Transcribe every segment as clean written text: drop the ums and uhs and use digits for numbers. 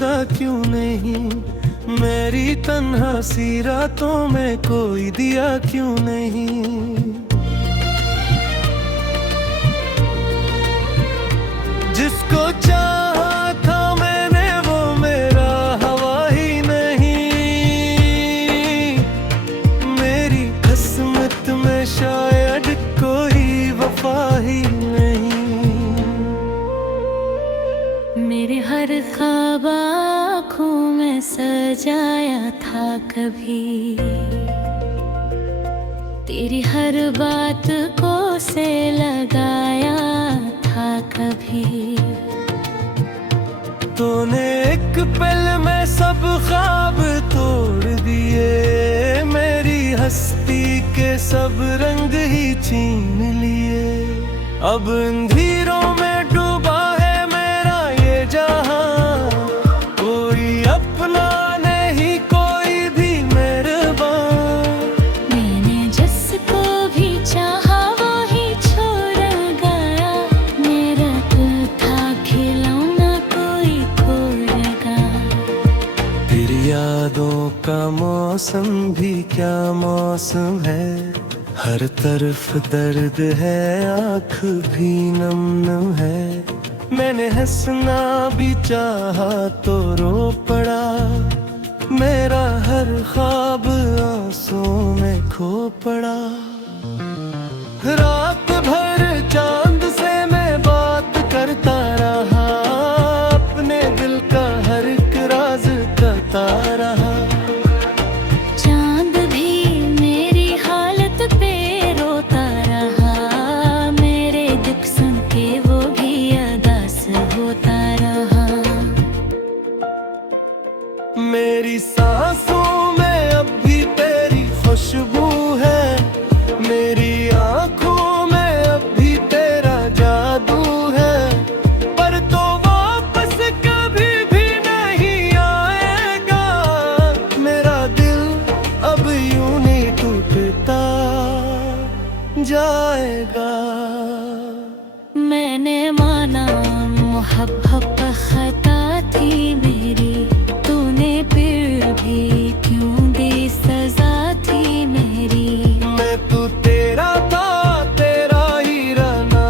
जुदा क्यों नहीं, मेरी तन्हा सी रातों में कोई दिया क्यों नहीं। जिसको चाहा था मैंने वो मेरा हवा ही नहीं, मेरी किस्मत में शायद कोई वफा ही नहीं। मेरे हर ख्वाब आँखों में सजाया था कभी, तेरी हर बात को से लगाया था कभी। तूने एक पल में सब ख्वाब तोड़ दिए, मेरी हस्ती के सब रंग ही छीन लिए। अब अंधेरों में डूबा है मेरा ये जहां, कोई अपना नहीं कोई भी मेहरबान। मैंने जिसको भी चाहा वो ही छोड़ गया, मेरा दिल था खिलौना कोई खो गया। तेरी यादों का मौसम भी क्या मौसम है, हर तरफ दर्द है आँख भी नम नम है। मैंने हंसना भी चाहा तो रो पड़ा, मेरा हर ख्वाब आंसुओं में खो पड़ा। रात भर चांद से मैं बात करता रहा, अपने दिल का हर एक राज करता रहा। चांद भी मेरी हालत पे रोता रहा, मेरे दुख सुन के वो भी अदास होता रहा। मेरी सांसों में अब भी तेरी खुशबू है, मेरी आंखों में अब भी तेरा जादू है। पर तो वापस कभी भी नहीं आएगा, मेरा दिल अब यूं नहीं टूटता जाएगा। मैंने माना मोहब्बत खता थी मेरी, तूने फिर भी क्यों दी सजा थी मेरी। मैं तो तेरा था, तेरा ही रहना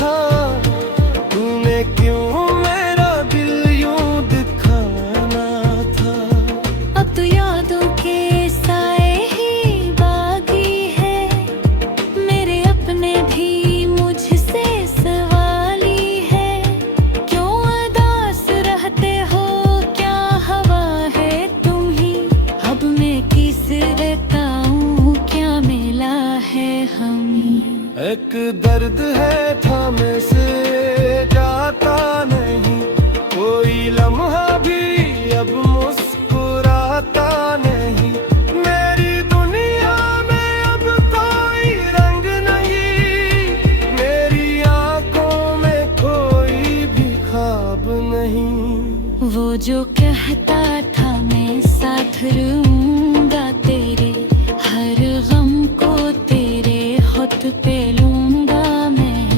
था, तूने क्यों मेरा दिल यूं दिखाना था। अब तो यादों के साए ही बागी है, मेरे अपने भी मुझसे सवाली है। क्यों उदास रहते हो, क्या हवा है तुम ही, अब मैं किस बताऊं क्या मिला है हमें। एक दर्द है थामे से जाता नहीं, कोई लम्हा भी अब मुस्कुराता नहीं। मेरी दुनिया में अब कोई रंग नहीं, मेरी आंखों में कोई भी ख्वाब नहीं। वो जो कहता था मैं साथ रहूंगा तेरे, हर गम को तेरे हाथ पे लूंगा मैं।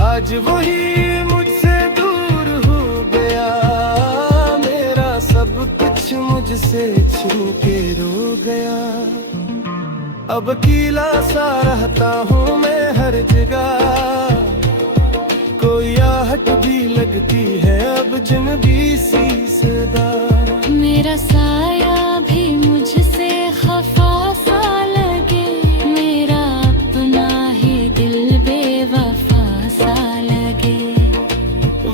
आज वही मुझसे दूर हो गया, मेरा सब कुछ मुझसे छीन के रो गया। अब अकेला सा रहता हूँ मैं हर जगह, कोई आहट भी लगती है अब जिंदगी सी सदा। मेरा साया भी मुझसे खफा सा लगे, मेरा अपना ही दिल बेवफा सा लगे।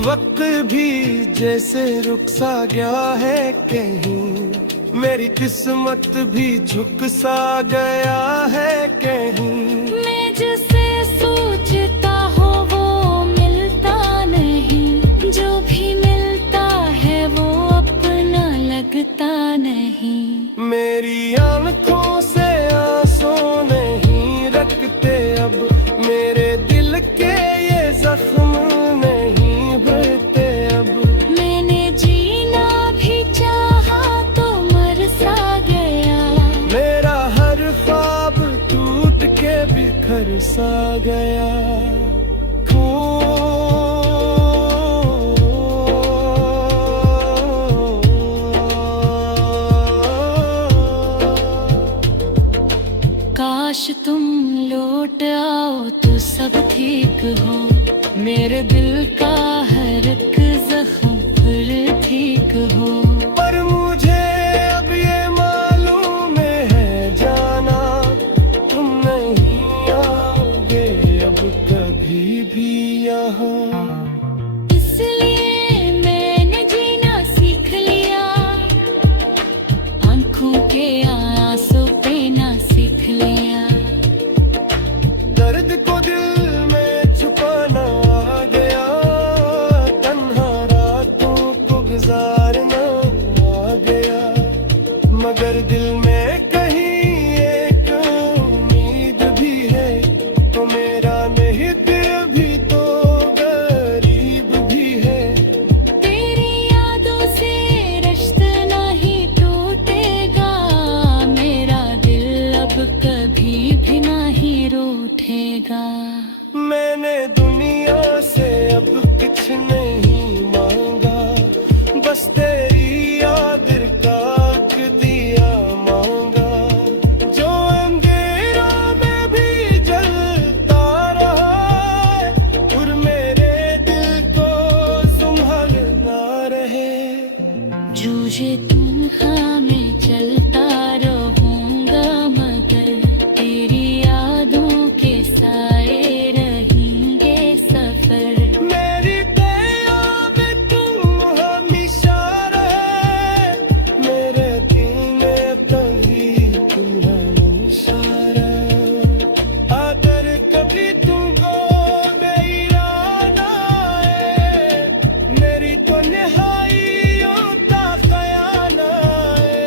वक्त भी जैसे रुक सा गया है कहीं, मेरी किस्मत भी झुक सा गया है कहीं। मैं जिसे सोचता हूँ वो मिलता नहीं, जो भी मिलता है वो अपना लगता नहीं। मेरी आंखों से आंसू नहीं रखते अब, मेरे दिल के ये जख्म नहीं भरते अब। मैंने जीना भी चाहा तो मर सा गया, मेरा हर ख्वाब टूट के बिखर सा गया। एक हो। पर मुझे अब ये मालूम है जाना, तुम नहीं आओगे अब कभी भी यहाँ। इसलिए मैंने जीना सीख लिया, आंखों के आंसू पे ना सीख लिया। दर्द को दिल में छुपाना आ गया, तन्हा रातों को गुजारना आ गया। मगर दिल में कहीं एक उम्मीद भी है, तो मेरा नहीं दिल भी तो गरीब भी है। तेरी यादों से रिश्ता नहीं टूटेगा, मेरा दिल अब कभी भी नहीं रूठेगा। मैंने दुनिया से अब कुछ नहीं मांगा, बस तेरी याद का दिया मांगा, जो अंधेरों में भी जलता रहा है, और मेरे दिल को संभालना रहे। जूझे तन्हा में चलता रहूंगा, मगर तेरी यादों के साए रहेंगे सफर। मेरी दया में तुम हमेशा रहे, मेरे दिल में तभी तुम हमेशा रहे। अगर कभी तुमको मेरा ना आए, मेरी तो निहाई होता ख्याल आए।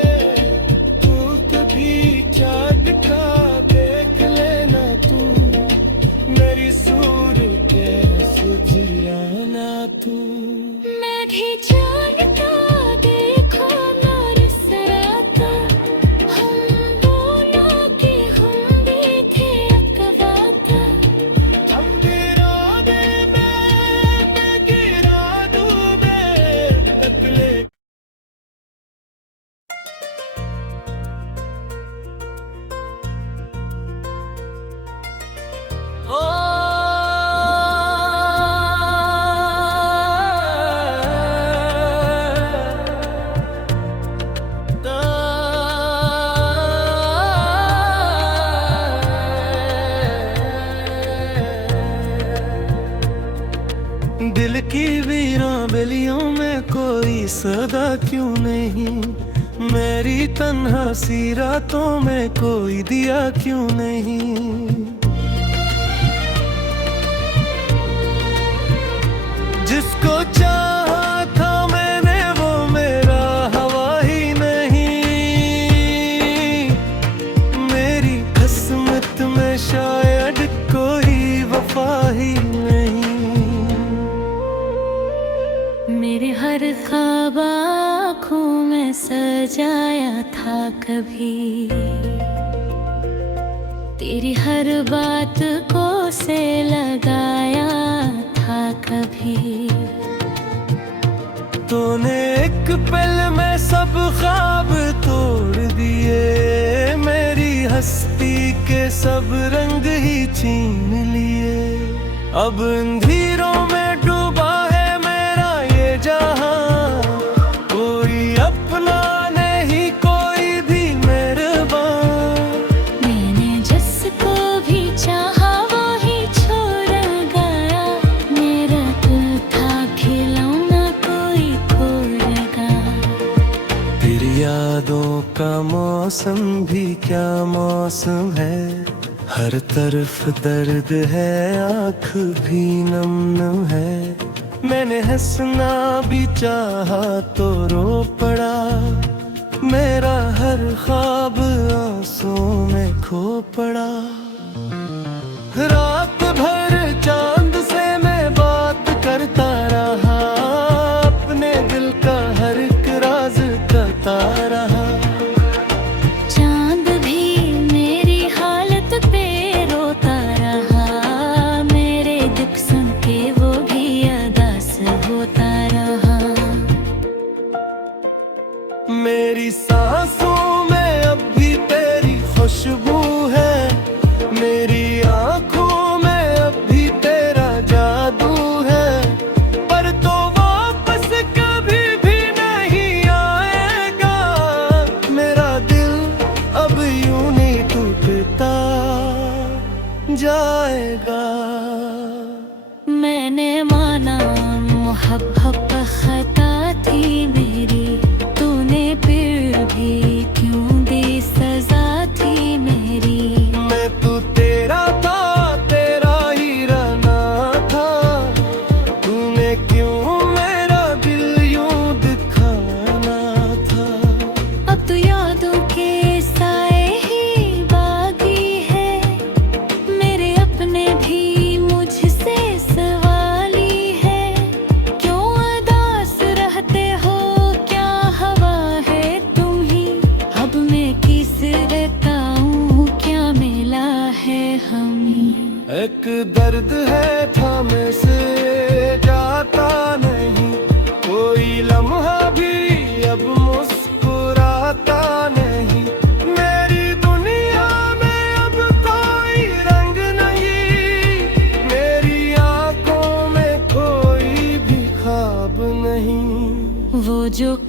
तू कभी चाँद का देख लेना, तू मेरी सूर कैसे जियाना तू। मैं भी जानता देखो नरसराता, हम दोनों की हम भी थे अकवाता। हम गिरावे मैं गिरा दूं मैं तकले। दिल की वीरां बेलियों में कोई सदा क्यों नहीं, मेरी तन्हा सी रातों में कोई दिया क्यों नहीं। जिसको चाहा था मैंने वो मेरा हवा ही नहीं, मेरी किस्मत में शायद कोई वफा ही नहीं। मेरे हर ख्वाब आँखों में सजाया था कभी, तेरी हर बात को से लगाया था कभी। तूने एक पल में सब ख्वाब तोड़ दिए, मेरी हस्ती के सब रंग ही छीन लिए। अब अंधेरों में डूबा है मेरा ये जहां, कोई अपना नहीं कोई भी मेहरबान। मैंने जिसको भी चाहा वो ही छोड़ गया, मेरा दिल था खिलौना कोई खो गया। तेरी यादों का मौसम भी क्या मौसम है, हर तरफ दर्द है आँख भी नम नम है। मैंने हंसना भी चाहा तो रो पड़ा, मेरा हर ख्वाब आंसुओं में खो पड़ा। रात भर चांद से मैं बात करता रहा, अपने दिल का हर एक राज कहता रहा। चांद भी मेरी हालत पे रोता रहा, मेरे दुख सुन के वो भी अदास होता रहा। मेरी सांसों में अब भी तेरी खुशबू है, मेरी आंखों में अब भी तेरा जादू है। पर तो वापस कभी भी नहीं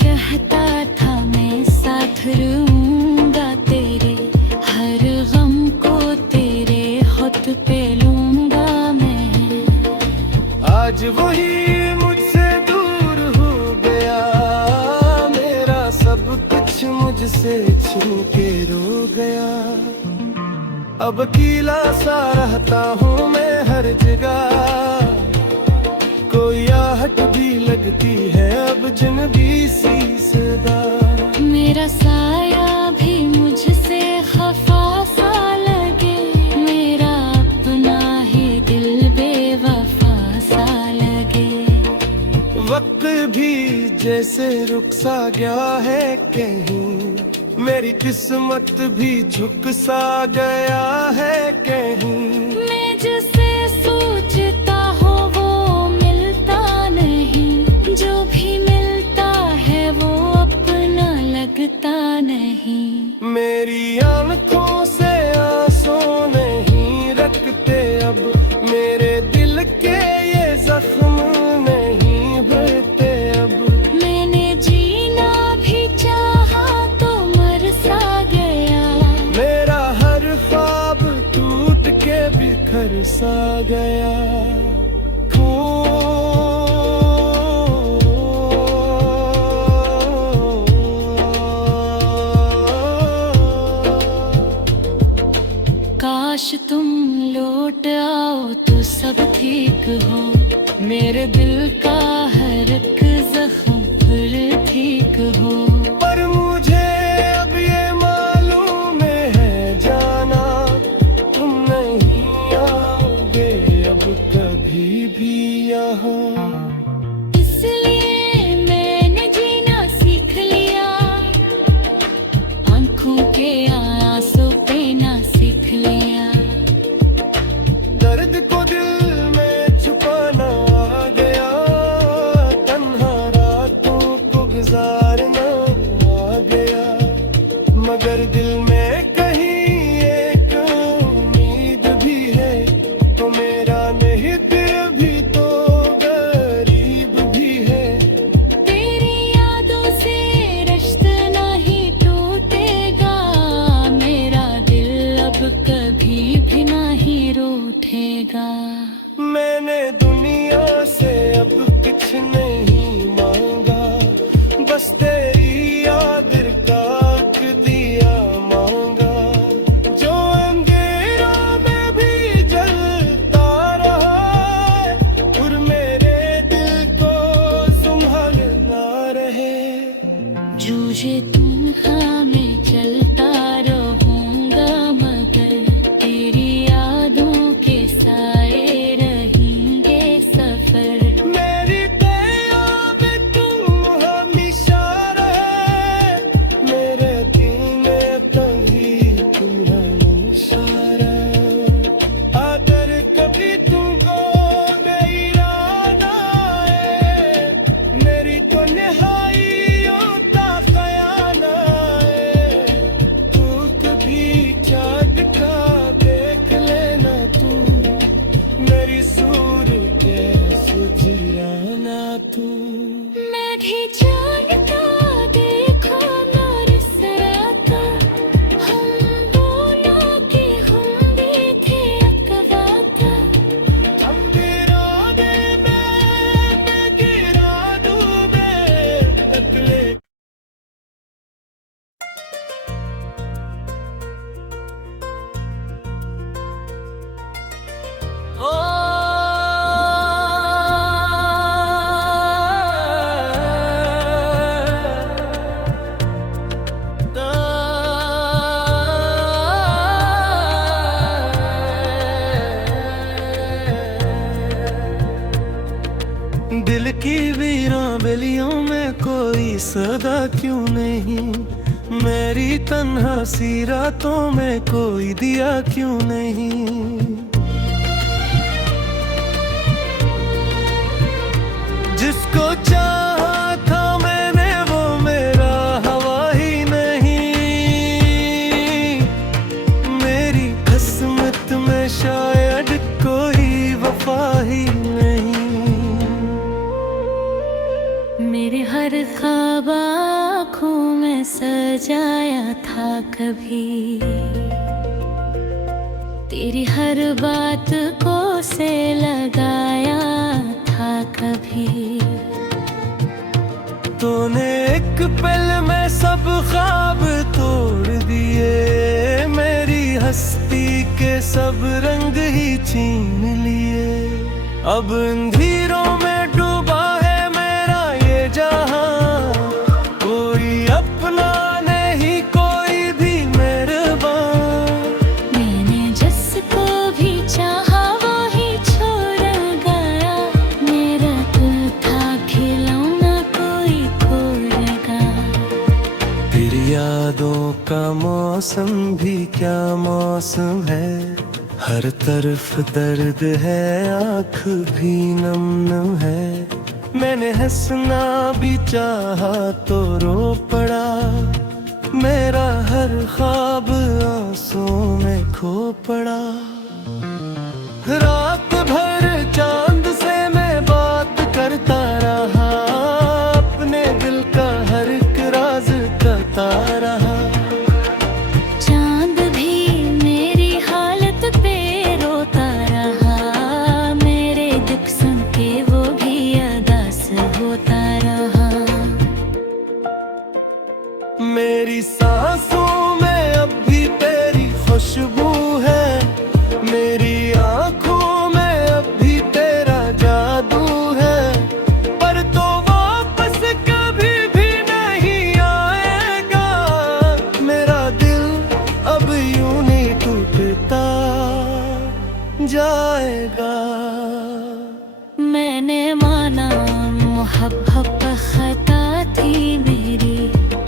कहता था मैं साथ रहूंगा तेरे, हर गम को तेरे हाथ पे लूंगा मैं। आज वही मुझसे दूर हो गया, मेरा सब कुछ मुझसे छीन के रो गया। अब अकेला सा रहता हूँ मैं हर जगह, कोई आहट भी लगती है अब जिंदगी सी सदा। मेरा साया भी मुझसे खफा सा लगे, मेरा अपना ही दिल बेवफा सा लगे। वक्त भी जैसे रुक सा गया है कहीं, मेरी किस्मत भी झुक सा गया है कहीं। मैं जिसे सोचता हूँ वो मिलता नहीं, जो भी मिलता है वो अपना लगता नहीं। मेरी आंखों से आंसू नहीं रखते अब, मेरे दिल के ये जख्म नहीं भरते अब। मैंने जीना भी चाहा तो मर सा गया, मेरा हर ख्वाब टूट के बिखर सा गया। काश तुम लौट आओ तो सब ठीक हो, मेरे दिल का हर एक जख्म फिर ठीक हो। पर मुझे अब ये मालूम है जाना, तुम नहीं आओगे अब कभी भी यहाँ। इसलिए मैंने जीना सीख लिया, आंखों के आंसू पीना सीख लिया। दर्द को दिल में छुपाना आ गया, तन्हा रातों को गुजारना आ गया। मगर दिल में कहीं एक उम्मीद भी है, तो मेरा नहीं दिल भी तो गरीब भी है। तेरी यादों से रिश्ता नहीं टूटेगा, मेरा दिल अब कभी भी नहीं रूठेगा। मैंने दुनिया से अब कुछ नहीं मांगा, बस तेरी याद का दिया मांगा, जो अंधेरों में भी जलता रहा है, और मेरे दिल को संभालना रहे। जूझे तन्हा में चलता रहूंगा, मगर तेरी यादों के साए रहेंगे सफर। मेरी दया में तुम हमेशा रहे, मेरे दिल में तभी तुम हमेशा रहे। अगर कभी तुमको मेरा ना आए, मेरी तो निहाई होता ख्याल आए। तू कभी चाँद का देख लेना, तू मेरी सूर के सुजराना तू। मैं भी जानता देखो मेरे सराता, हम दोनों की हुंदी थे अकवाता। हम गिरा दे मैं गिरा दूं मैं तकले। दिल की वीरां बेलियों में कोई सदा क्यों नहीं, मेरी तन्हा सी रातों में कोई दिया क्यों नहीं। जिसको चाहा था मैंने वो मेरा हवा ही नहीं, मेरी किस्मत में शायद कोई वफा ही नहीं। मेरे हर ख्वाब आँखों में सजाया था कभी, तेरी हर बात को से लगाया था कभी। तूने एक पल में सब ख्वाब तोड़ दिए, मेरी हस्ती के सब रंग ही छीन लिए। अब अंधेरों में डूबा है मेरा ये जहां, कोई अपना नहीं कोई भी मेहरबान। मैंने जिसको भी चाहा वो ही छोड़ गया, मेरा दिल था खिलौना कोई खो गया। तेरी यादों का मौसम भी क्या मौसम है, हर तरफ दर्द है, आँख भी नम नम है। मैंने हंसना भी चाहा तो रो पड़ा, मेरा हर ख्वाब आंसुओं में खो पड़ा। रात भर चांद से मैं बात करता रहा, अपने दिल का हर एक राज करता रहा। चांद भी मेरी हालत पे रोता रहा, मेरे दुख सुन के वो भी अदास होता रहा। मेरी सांसों में अब भी तेरी खुशबू है, मेरी आंखों में अब भी तेरा जादू है। पर तो वापस कभी भी नहीं आएगा, मेरा दिल अब यूं नहीं टूटता जाएगा। मैंने माना मोहब्बत खता थी मेरी,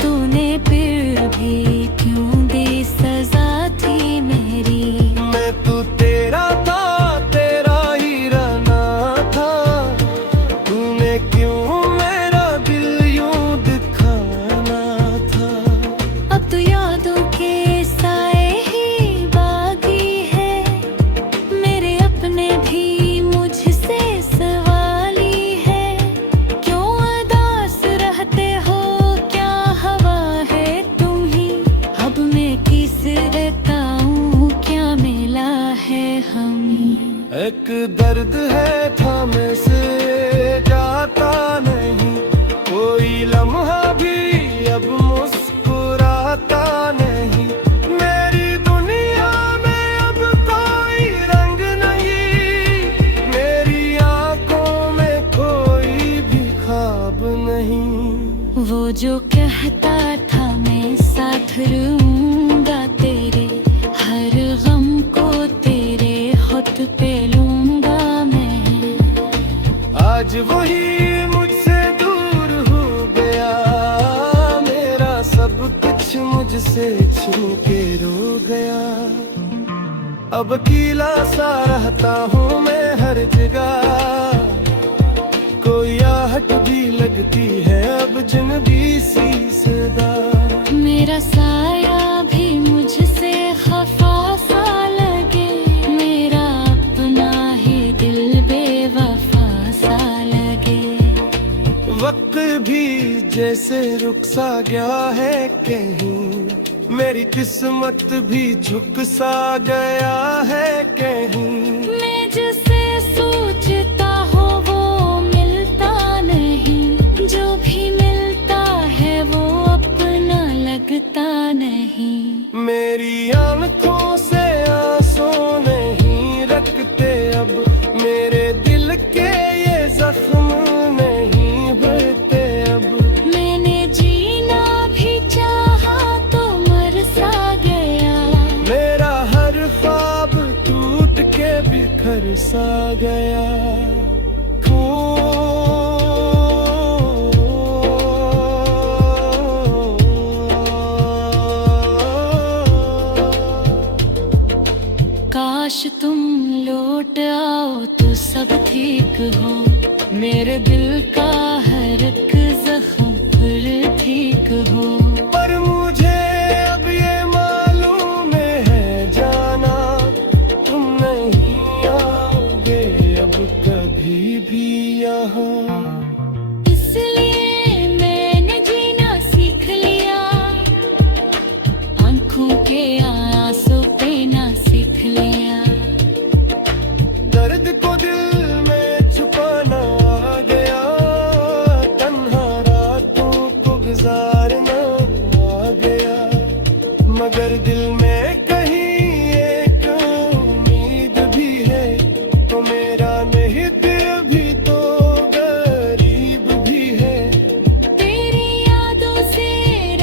तूने फिर भी क्यों दी सजा थी मेरी। मैं तो तेरा था, तेरा ही रहना था, तूने क्यों मेरा दिल यूं दिखाना था। अब तो यादों के साए ही बागी है, मेरे अपने भी मुझसे सवाली है। क्यों उदास रहते हो, क्या हवा है तुम ही, अब मैं किस बताऊं क्या मिला है हमें। एक दर्द है थामे से जाता नहीं, कोई लम्हा भी अब मुस्कुराता नहीं। मेरी दुनिया में अब कोई रंग नहीं, मेरी आंखों में कोई भी ख्वाब नहीं। वो जो कहता था मैं साथ रहूंगा तेरे, हर गम को तेरे होठ पे लूंगा मैं। आज वही मुझसे दूर हो गया, मेरा सब कुछ मुझसे छू के रो गया। अब अकेला सा रहता हूँ मैं हर जगह, कोई आहट भी लगती है अब जिंदगी सी सदा। मेरा साया भी मुझसे खफा सा लगे, मेरा अपना ही दिल बेवफा सा लगे। वक्त भी जैसे रुक सा गया है कहीं, मेरी किस्मत भी झुक सा गया है कहीं। मैं जिसे सोचता हूँ वो मिलता नहीं, जो भी मिलता है वो अपना लगता नहीं। मेरी आंखों से आंसू नहीं रखते अब, मेरे दिल के ये जख्म नहीं भरते अब। मैंने जीना भी चाहा तो मर सा गया, मेरा हर ख्वाब टूट के बिखर सा गया। काश तुम लौट आओ तो सब ठीक हो, मेरे दिल का हर एक जख्म फिर ठीक हो। पर मुझे अब ये मालूम है जाना, तुम नहीं आओगे अब कभी भी यहाँ। इसलिए मैंने जीना सीख लिया। गुजारना आ गया, मगर दिल में कहीं एक उम्मीद भी है, तो मेरा नहीं दिल भी तो गरीब भी है। तेरी यादों से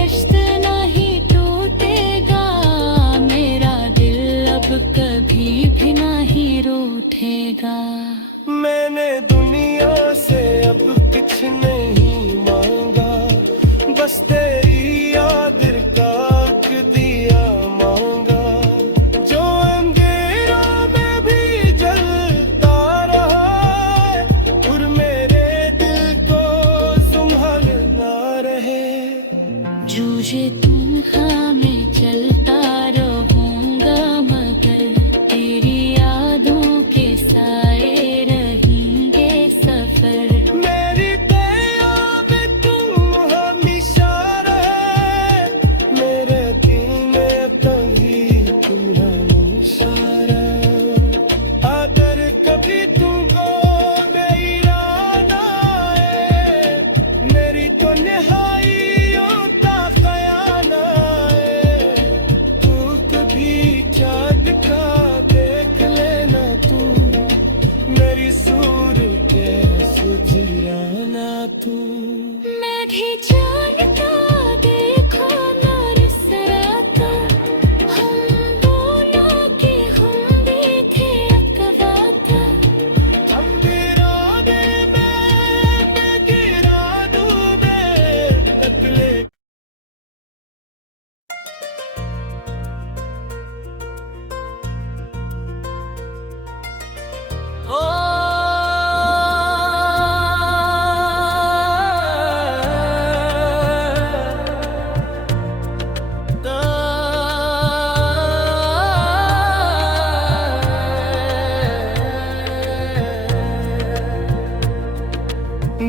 रिश्ता नहीं टूटेगा, मेरा दिल अब कभी भी नहीं रूठेगा। मैंने दुनिया से अब कुछ नहीं मांगा, बस तेरी याद का दिया मांगा, जो अंधेरों में भी जलता रहा है, और मेरे दिल को संभालना रहे। जूझे तूफान में चलता रहूंगा, मगर तेरी यादों के साए रहेंगे सफर। मेरी दया में तुम हमेशा रहे, मेरे दिल में कभी तुम हमेशा रहे। अगर कभी तुमको मेरी याद आए, मेरी तो निहाई होता ख्याल आए, तू कभी चाँद का देख लेना, तू मेरी सूरत सुझराना तू। मैं भी जानता देखो नरसराता, हम दोनों के हम देखे अकवाता। हम गिरावे मैं गिरा दूं मैं तकले।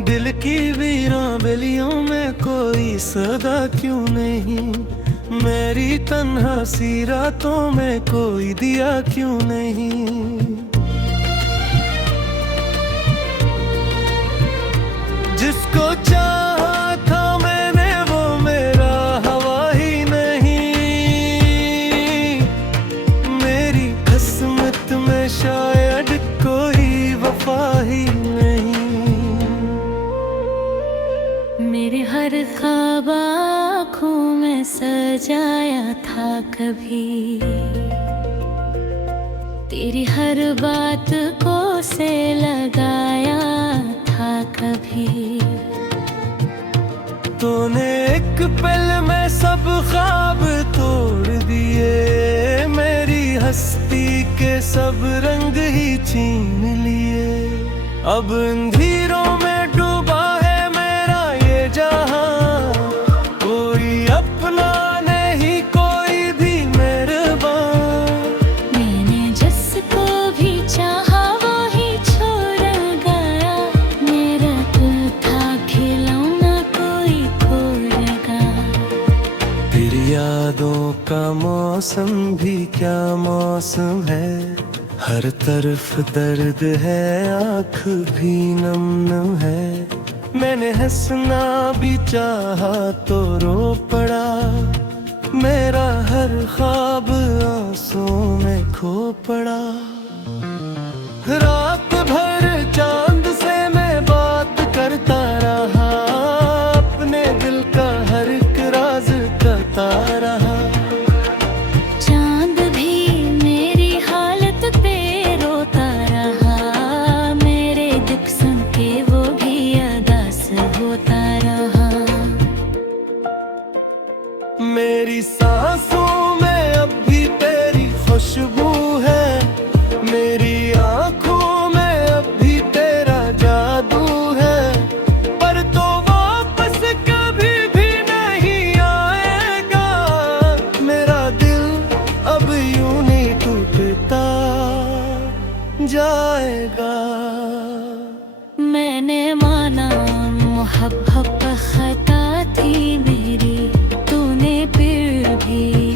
दिल की वीरां बेलियों में कोई सदा क्यों नहीं, मेरी तन्हा सी रातों में कोई दिया क्यों नहीं। जिसको चाहा था मैंने वो मेरा हवा ही नहीं, मेरी किस्मत में शायद कोई वफा ही नहीं। मेरे हर ख्वाब आँखों में सजाया था कभी, तेरी हर बात को से लगाया था कभी। तूने एक पल में सब ख्वाब तोड़ दिए, मेरी हस्ती के सब रंग ही छीन लिए। अब अंधेरों में डूबा है मेरा ये जहां, कोई अपना नहीं कोई भी मेहरबान। मैंने जिसको भी चाहा वो ही छोड़ गया, मेरा दिल था खिलौना कोई खो लगा। तेरी यादों का मौसम भी क्या मौसम है, हर तरफ दर्द है आँख भी नम नम है। मैंने हंसना भी चाहा तो रो पड़ा, मेरा हर ख्वाब आंसुओं में खो पड़ा। रात भर चांद से मैं बात करता रहा, अपने दिल का हर एक राज करता रहा। चांद भी मेरी हालत पे रोता रहा, मेरे दुख सुन के वो भी अदास होता रहा। मेरी सांसों में अब भी तेरी खुशबू है, मेरी आंखों में अब भी तेरा जादू है। पर तो वापस कभी भी नहीं आएगा, मेरा दिल अब यूं नहीं टूटता जाएगा। मैंने माना मोहब्बत खता थी मेरी, तूने फिर भी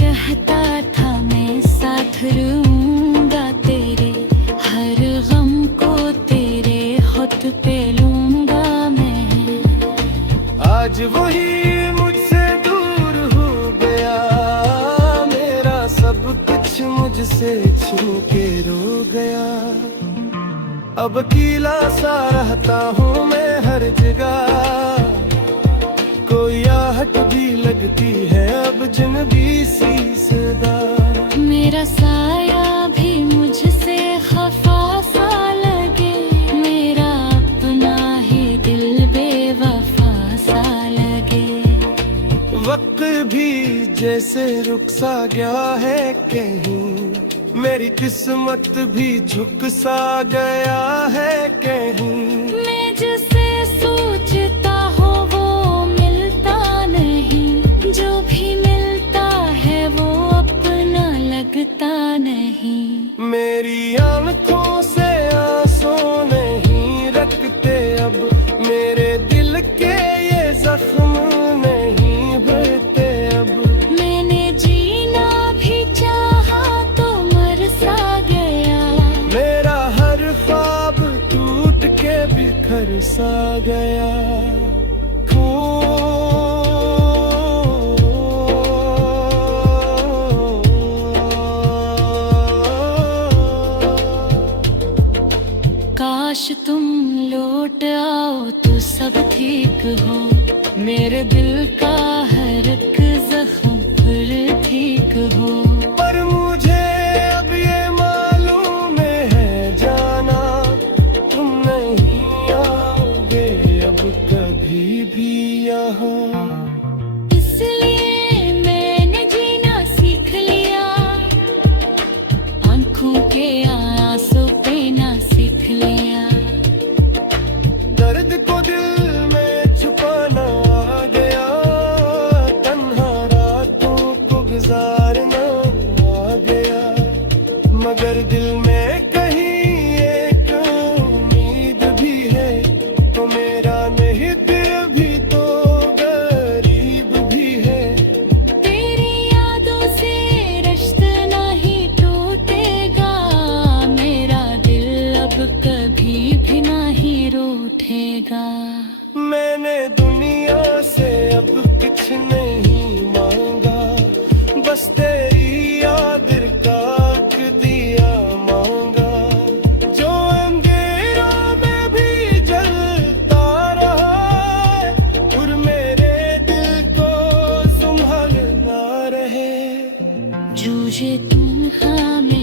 कहता था मैं साथ रहूंगा तेरे, हर गम को तेरे होठ पे लूंगा मैं। आज वही मुझसे दूर हो गया, मेरा सब कुछ मुझसे छू के रो गया। अब अकेला सा रहता हूँ मैं हर जगह, कोई आहट भी लगती है अब जिंदगी सी सदा। मेरा साया भी मुझसे खफा सा लगे, मेरा अपना ही दिल बेवफा सा लगे। वक्त भी जैसे रुक सा गया है कहीं, मेरी किस्मत भी झुक सा गया है कहीं। मैं जिसे सोचता हूँ वो मिलता नहीं, जो भी मिलता है वो अपना लगता नहीं। मेरी आंखों से आंसू नहीं रखते अब, मेरे दिल के ये जख्म नहीं भरते अब। मैंने जीना भी चाहा तो मर सा गया, मेरा हर ख्वाब टूट के बिखर सा गया। काश तुम लौट आओ तो सब ठीक हो, मेरे दिल का हर एक जख्म फिर ठीक हो। पर मुझे अब ये मालूम है जाना, तुम नहीं आओगे अब कभी भी यहाँ। इसलिए मैंने जीना सीख लिया, आंखों के आंसू पीना सीख लिया। दर्द को दिल में छुपाना आ गया, तन्हा रातों को गुजारना आ गया। मगर दिल में कहीं एक उम्मीद भी है, तो मेरा नहीं दिल भी तो गरीब भी है। तेरी यादों से रिश्ता नहीं टूटेगा, मेरा दिल अब कभी भी नहीं रूठेगा। मैंने दुनिया से अब कुछ नहीं मांगा, बस तेरी याद का दिया मांगा, जो अंधेरों में भी जलता रहा है, और मेरे दिल को संभलना रहे। जूझे तुम खामे